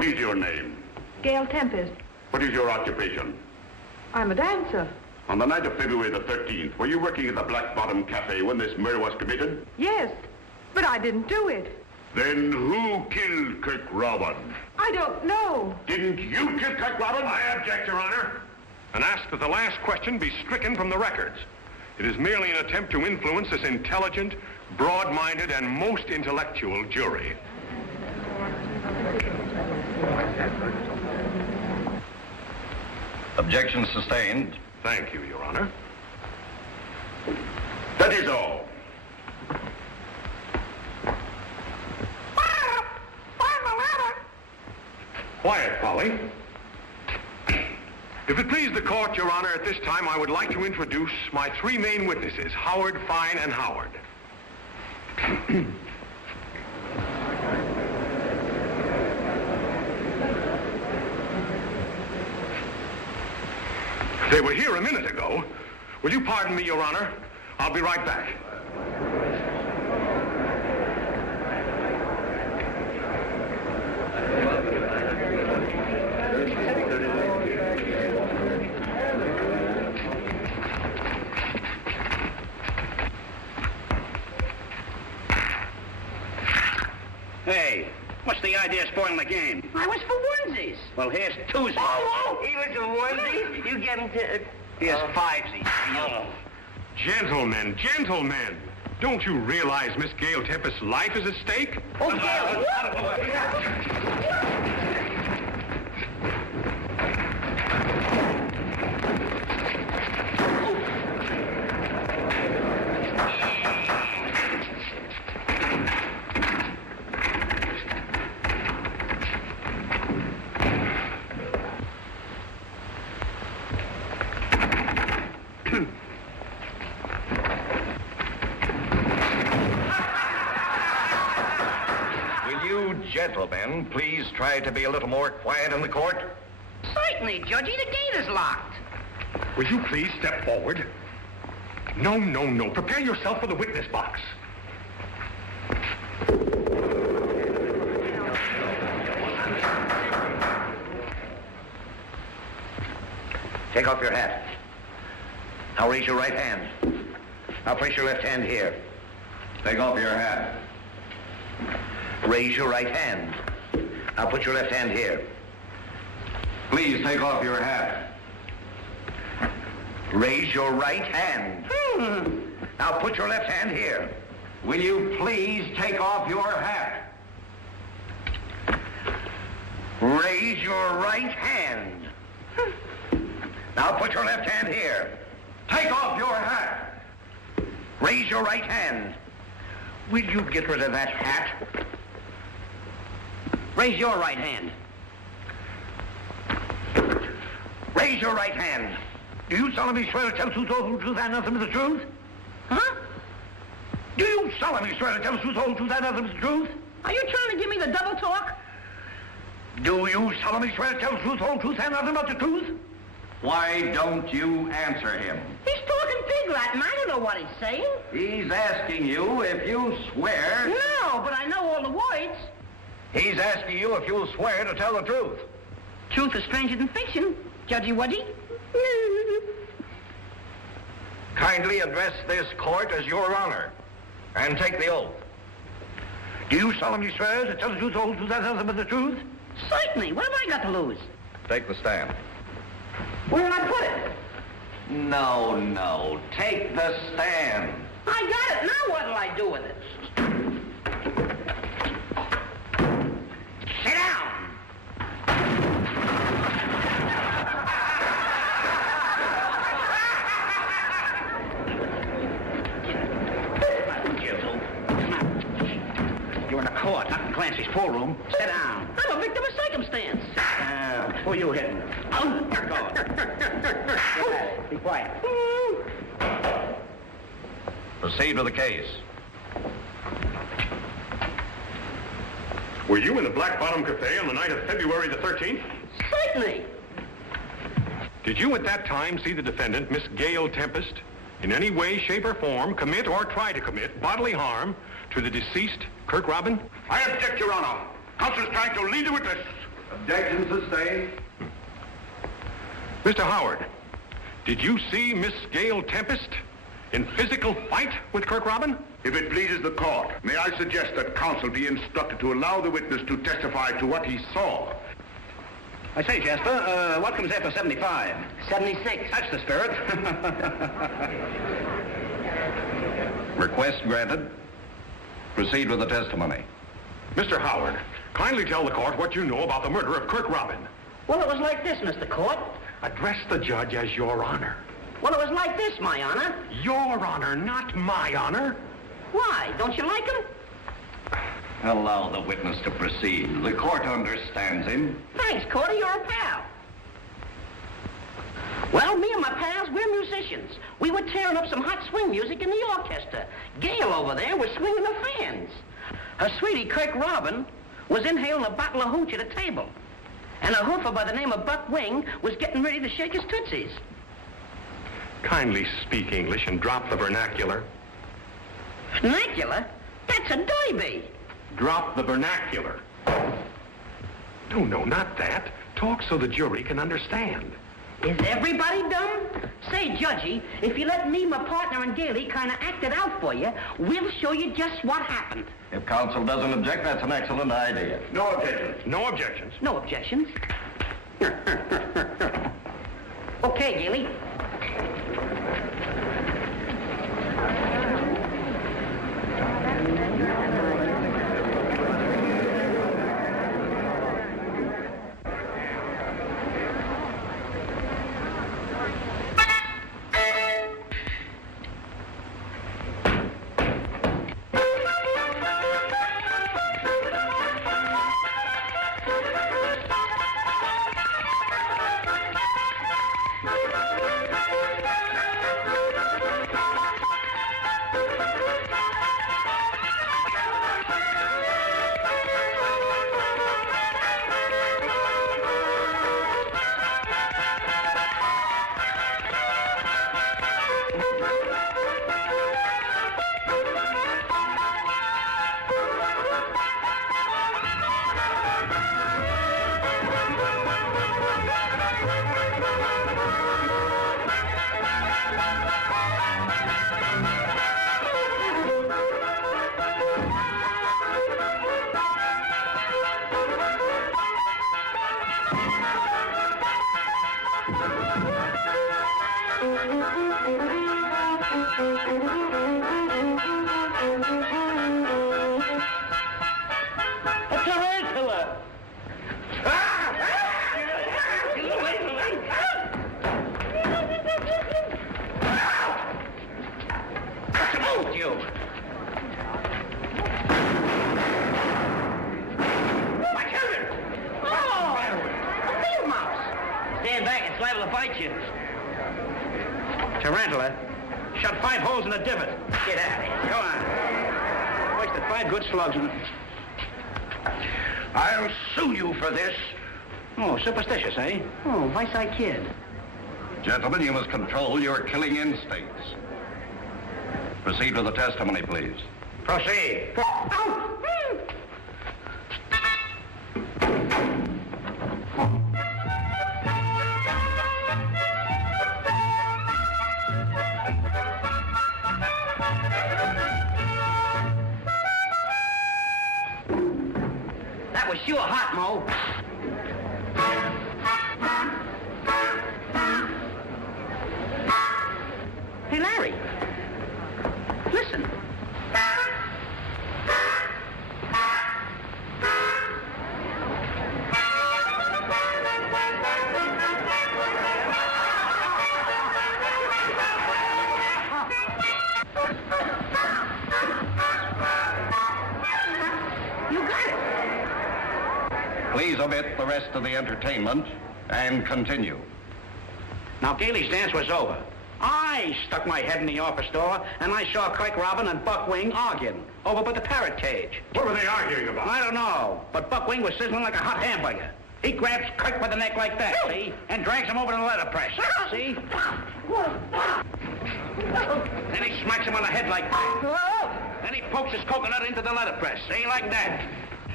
What is your name? Gail Tempest. What is your occupation? I'm a dancer. On the night of February the 13th, were you working at the Black Bottom Cafe when this murder was committed? Yes, but I didn't do it. Then who killed Kirk Robin? I don't know. Didn't you kill Kirk Robin? I object, Your Honor, and ask that the last question be stricken from the records. It is merely an attempt to influence this intelligent, broad-minded, and most intellectual jury. Objection sustained. Thank you, Your Honor. That is all. Quiet, Polly. If it please the court, Your Honor, at this time I would like to introduce my three main witnesses, Howard, Fine, and Howard. They were here a minute ago. Will you pardon me, Your Honor? I'll be right back. Hey, what's the idea of spoiling the game? I was for onesies. Well, here's twosies. Oh, he was for onesies? You get him to... Here's fivesies. Oh. Gentlemen, gentlemen, don't you realize Miss Gail Tempest's life is at stake? Oh, Gail. Gentlemen, please try to be a little more quiet in the court. Certainly, Judgy. The gate is locked. Will you please step forward? No, no, no. Prepare yourself for the witness box. Take off your hat. Now raise your right hand. Now place your left hand here. Take off your hat. Raise your right hand. Now put your left hand here. Please take off your hat. Raise your right hand. Now put your left hand here. Will you please take off your hat? Raise your right hand. Now put your left hand here. Take off your hat. Raise your right hand. Will you get rid of that hat? Raise your right hand. Raise your right hand. Do you solemnly swear to tell the truth, the whole truth, and nothing but the truth? Huh? Do you solemnly swear to tell the truth, the whole truth, and nothing but the truth? Are you trying to give me the double talk? Do you solemnly swear to tell the truth, the whole truth, and nothing but the truth? Why don't you answer him? He's talking pig Latin. I don't know what he's saying. He's asking you if you swear... No, but I know all the words. He's asking you if you'll swear to tell the truth. Truth is stranger than fiction, Judgy Wudgy. Kindly address this court as Your Honor, and take the oath. Do you solemnly swear to tell the truth, the whole truth, and nothing but the truth? Certainly. What have I got to lose? Take the stand. Where did I put it? No, no. Take the stand. I got it. Now what'll I do with it? Sit down. You're in a court, not in Clancy's pool room. Sit down. I'm a victim of circumstance. Who are you hitting? Oh, Be quiet. Proceed with the case. Were you in the Black Bottom Cafe on the night of February the 13th? certainly. Did you at that time see the defendant, Miss Gail Tempest, in any way, shape, or form commit or try to commit bodily harm to the deceased Kirk Robin? I object, Your Honor. Counsel is trying to lead the witness. Objection sustained. Mr. Howard, did you see Miss Gail Tempest in physical fight with Kirk Robin? If it pleases the court, may I suggest that counsel be instructed to allow the witness to testify to what he saw? I say, Jasper, what comes after 75? 76. That's the spirit. Request granted. Proceed with the testimony. Mr. Howard, kindly tell the court what you know about the murder of Kirk Robin. Well, it was like this, Mr. Court. Address the judge as Your Honor. Well, it was like this, my honor. Your Honor, not my honor. Why? Don't you like him? Allow the witness to proceed. The court understands him. Thanks, Cordy. You're a pal. Well, me and my pals, we're musicians. We were tearing up some hot swing music in the orchestra. Gail over there was swinging the fans. Her sweetie, Kirk Robin, was inhaling a bottle of hooch at a table. And a hoofer by the name of Buck Wing was getting ready to shake his tootsies. Kindly speak English and drop the vernacular. Vernacular? That's a derby. Drop the vernacular. No, not that. Talk so the jury can understand. Is everybody dumb? Say, Judgy, if you let me, my partner, and Gailey kind of act it out for you, we'll show you just what happened. If counsel doesn't object, that's an excellent idea. No objections. No objections. No objections. Okay, Gailey. Tarantula shot 5 holes in the divot. Get out of here. Go on. Wasted 5 good slugs in it. I'll sue you for this. Oh, superstitious, eh? Oh, Vice Kid. Gentlemen, you must control your killing instincts. Proceed with the testimony, please. Proceed. Oh! That was sure hot, Mo. Hey, Larry. Listen. You got it. Please omit the rest of the entertainment and continue. Now, Gailey's dance was over. I stuck my head in the office door, and I saw Kirk Robin and Buck Wing arguing over by the parrot cage. What were they arguing about? I don't know, but Buck Wing was sizzling like a hot hamburger. He grabs Kirk by the neck like that, see? And drags him over to the letterpress, see? Then he smacks him on the head like that. Then he pokes his coconut into the letterpress, see? Like that.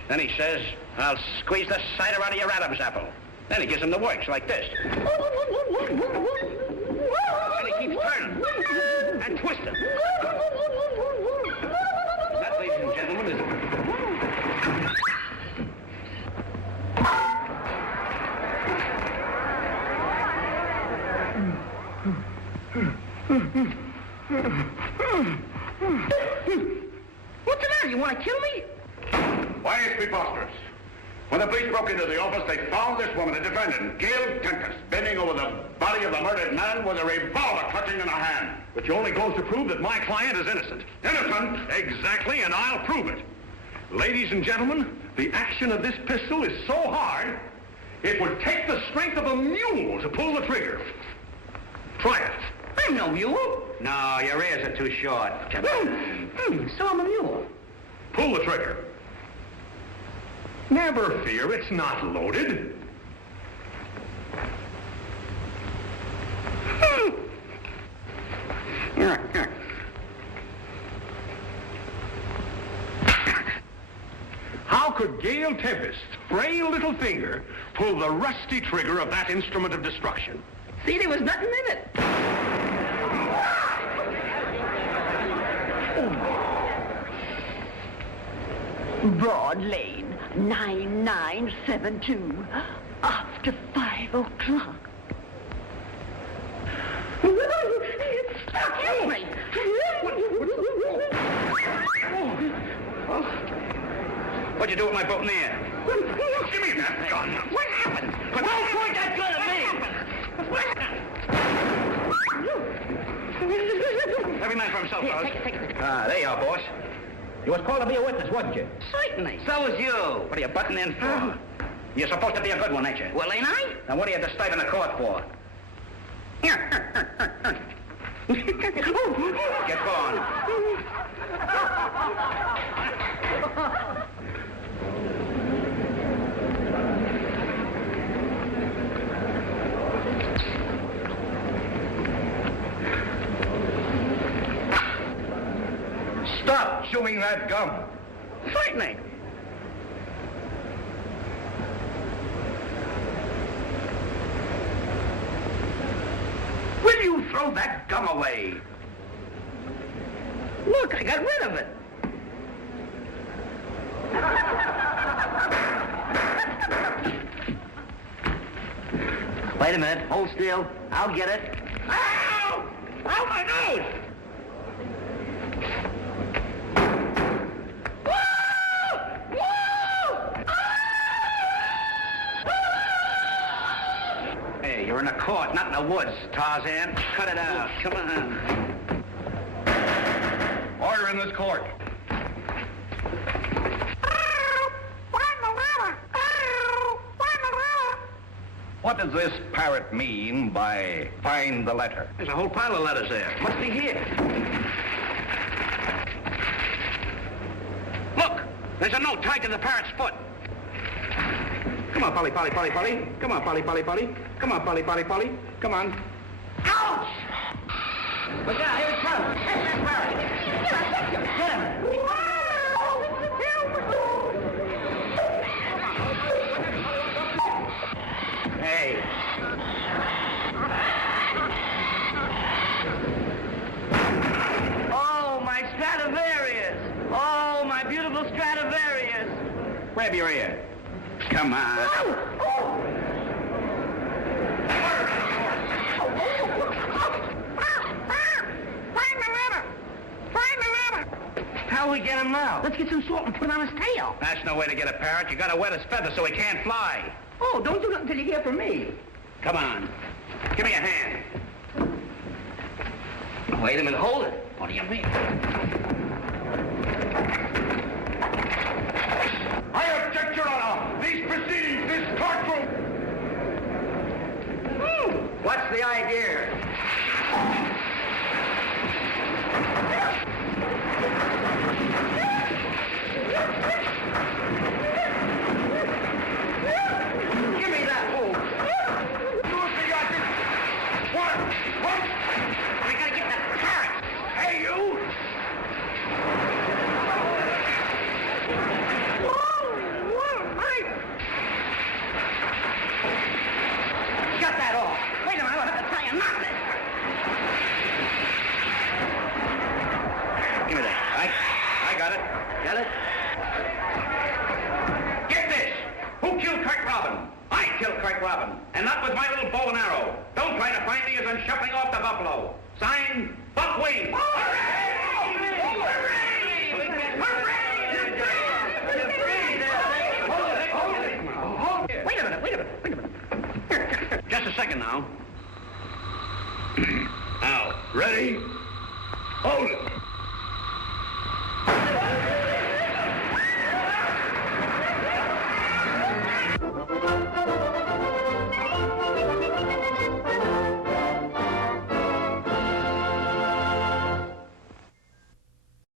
Then he says, I'll squeeze the cider out of your Adam's apple. Then he gives him the works like this. And he keeps turning and twisting. That, ladies and gentlemen, is... What's the matter? You want to kill me? Why, it's preposterous. When the police broke into the office, they found this woman, the defendant, Gail Tempest, bending over the body of the murdered man with a revolver clutching in her hand. Which only goes to prove that my client is innocent. Innocent? Exactly, and I'll prove it. Ladies and gentlemen, the action of this pistol is so hard, it would take the strength of a mule to pull the trigger. Try it. I'm no mule. No, your ears are too short. So I'm a mule. Pull the trigger. Never fear, it's not loaded. Here. How could Gail Tempest's frail little finger pull the rusty trigger of that instrument of destruction? See, there was nothing in it. Broad Lane, 9972, after 5 o'clock. Excuse me. What'd you do with my boutonniere? Give me that gun. What happened? But don't point that gun at me! Every man for himself, fellas. Take it. Ah, there you are, boss. You was called to be a witness, wasn't you? Certainly. So was you. What are you butting in for? You're supposed to be a good one, ain't you? Well, ain't I? Now, what are you disturbing the court for? Get going. Stop chewing that gum. Certainly. Will you throw that gum away? Look, I got rid of it. Wait a minute. Hold still. I'll get it. Ow! Ow, my nose! Hey, you're in the court, not in the woods, Tarzan. Cut it out. Come on. Order in this court. What does this parrot mean by find the letter? There's a whole pile of letters there. Must be here. Look! There's a note tied to the parrot's foot. Come on, Polly. Come on, Polly. Come on, Polly. Come on. Ouch! Look out, here it comes. Catch that parrot. Get him. Hey. Oh, my Stradivarius. Oh, my beautiful Stradivarius. Grab your ear. Come on. How'll we get him now? Let's get some salt and put it on his tail. That's no way to get a parrot. You gotta wet his feathers so he can't fly. Oh, don't do nothing until you hear from me. Come on. Give me a hand. Wait a minute, hold it. What do you mean? I object, Your Honor. These proceedings, this courtroom. What's the idea? Give me that hole. What? We gotta get that parrot. Hey, you! little bow and arrow. Don't try to find me as I'm shuffling off the buffalo. Signed, Buckwing. Wait a minute. Just a second now. Now, ready? Hold it.